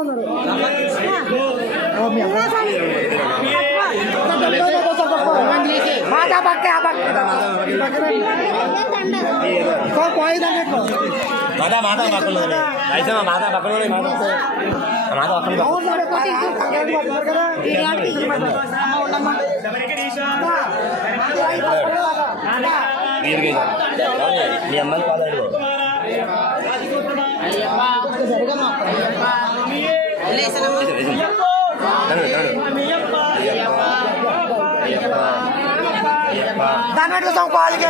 ఉన్నారు మాతా పక్క ఆ పక్క. పోయిదండి మాతా మాతా పక్కన అయితే మా మాతా ఉన్నది, మాతా. వీరికి మీ అమ్మాయి కాదు అయ్యప్ప. అయ్యప్ప అయ్యప్ప కాలుకి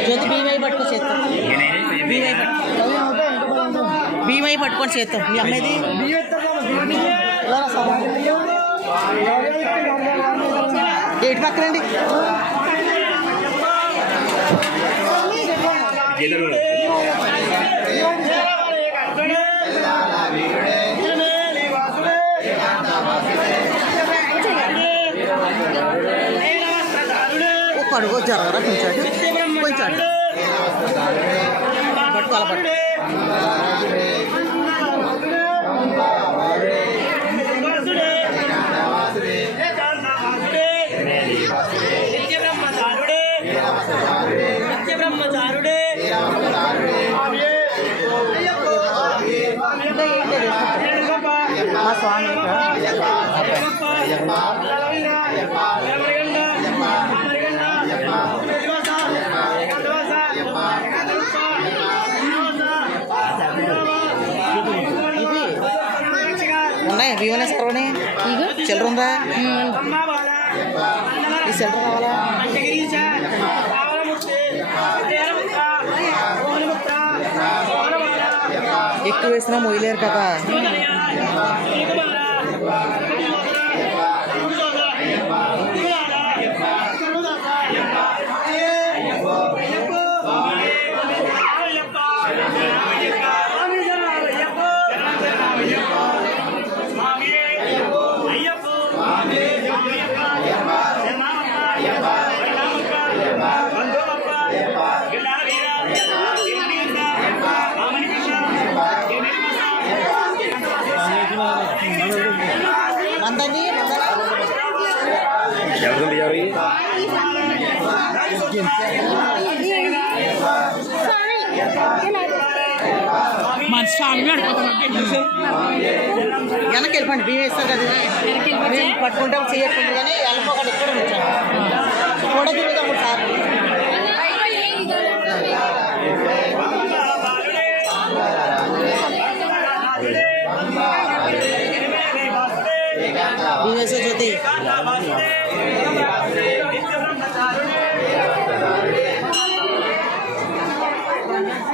జ్యోతి భీమై పట్టుకొని చేస్తాం భీమై పట్టుకొని చేస్తాం మీ అమ్మది గేట్ పక్కనండి గీతలు జరగరా కొంచెం అటు. కొంచెం పట్టుకోవాలి పట్టు చిల్లర ఉందా ఈ చిల్లర కావాలా ఎక్కువ వేసినా మొయ్యలేరు కదా వెనక్కి వెళ్ళిపోండి బియ్యం వేస్తారు కదా మేము పట్టుకుంటాం చేయకుండా కానీ వెళ్ళిపోకండి ఇక్కడ ఉంచాం కూడా తిరుగుతాం మూడు సార్లు బియ్యం వేసే జ్యోతి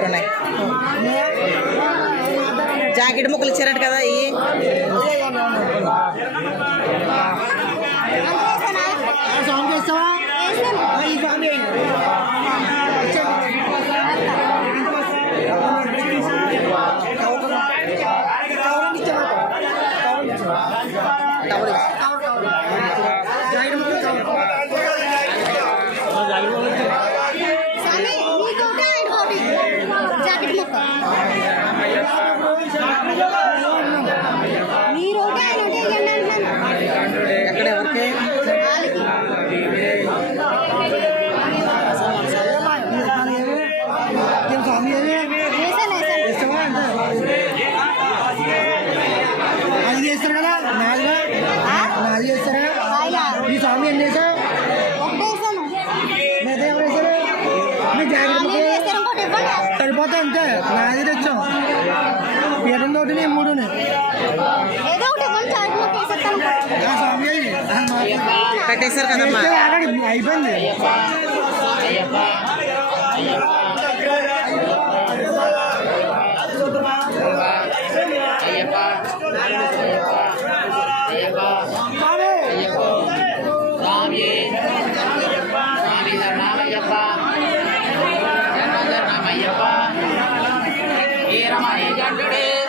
దగ్గర ఉన్నాయి జాకెట్ ముక్కలు ఇచ్చారట కదా ఇవి సరిపోతే అంతే నాది తెచ్చాం. పీఠం తోటి మూడుని. ఏదో ఒకటి ఇవ్వండి हमारे गढ़ड़े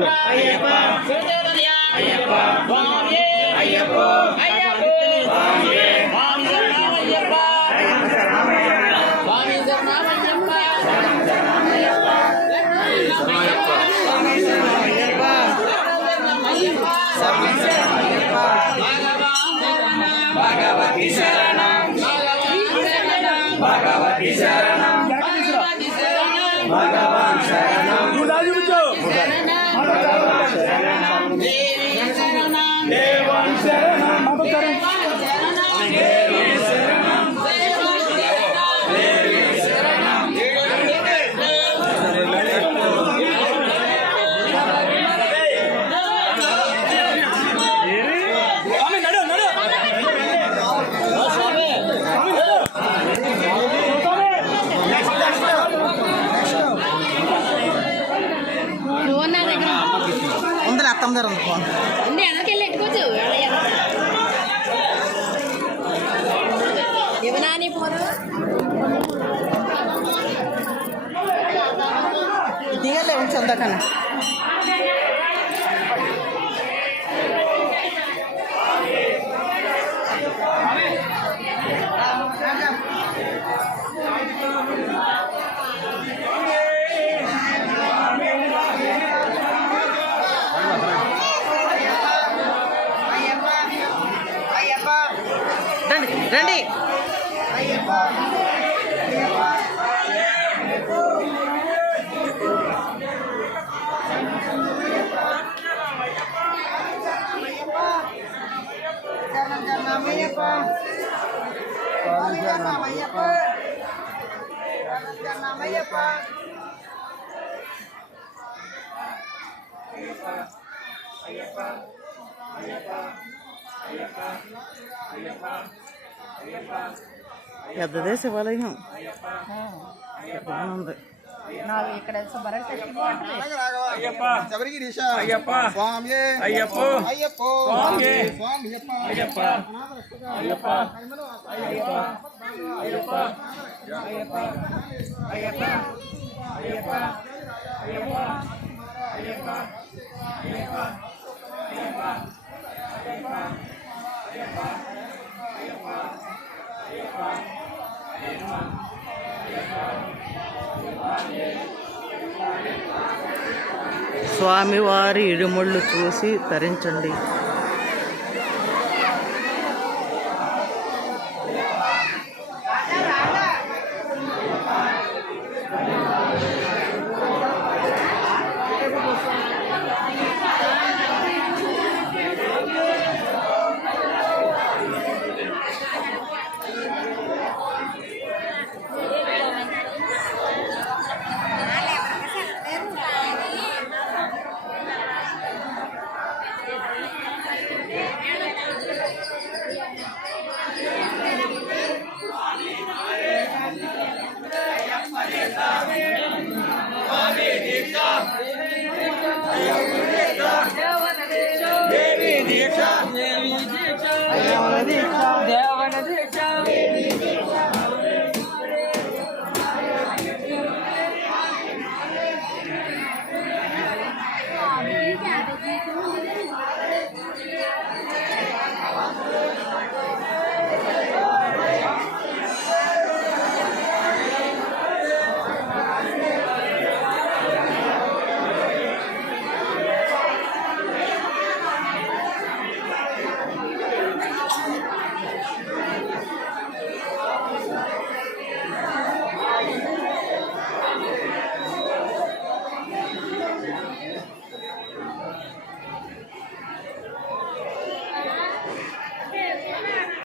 ஐயப்பா. ஐயப்பா. சுவாமியே ஐயப்போ. ஐயப்போ. சுவாமியே சுவாமி சரணாமையப்பா சுவாமி சரணாமையப்பா சுவாமி சரணாமையப்பா சுவாமி சரணாமையப்பா சுவாமி சரணாமையப்பா பகவதி சரணம் பகவதி சரணம். பகவதி சரணம். Amen. கொஞ்சம் வேலையா எவனானே போறது இதெல்லாம் சொந்தக்கான దిగలే ఉంచి ఉందకన్నా రండి రండి పెద్దదే శివాలయం బాగుంది నాకు ఇక్కడ సుబ్బారావు చర్చి శబరిగిరీశ అయ్యప్ప స్వామివారి ఇడుముళ్ళు చూసి తరించండి.